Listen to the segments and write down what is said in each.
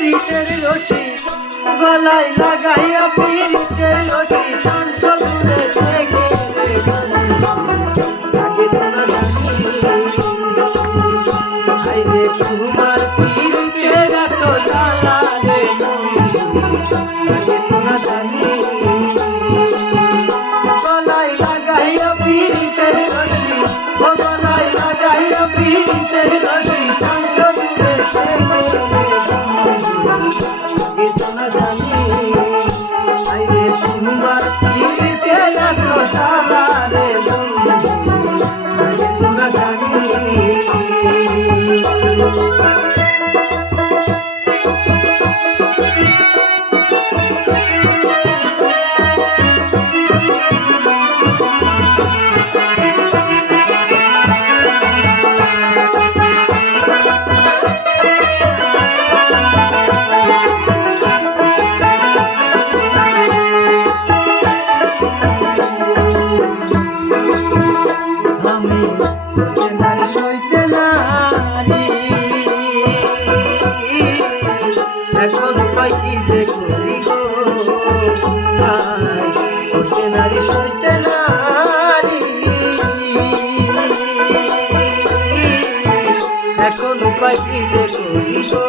পিরিতের রশি, গলায় লাগাইয়া পিরিতের রশি চানসল দূরে থেকে তোমার পিরিতের এত জ্বালা রে আগে জানি। গলায় লাগাইয়া পিরিতের আমি এখন পাই কি যে করি গো। সইতে নারী সইতে নারী। এখন কি যে করি গো।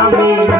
আগে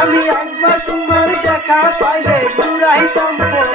আমি একবার তোমার দেখা পাইলে চুরাই সম্পর্ক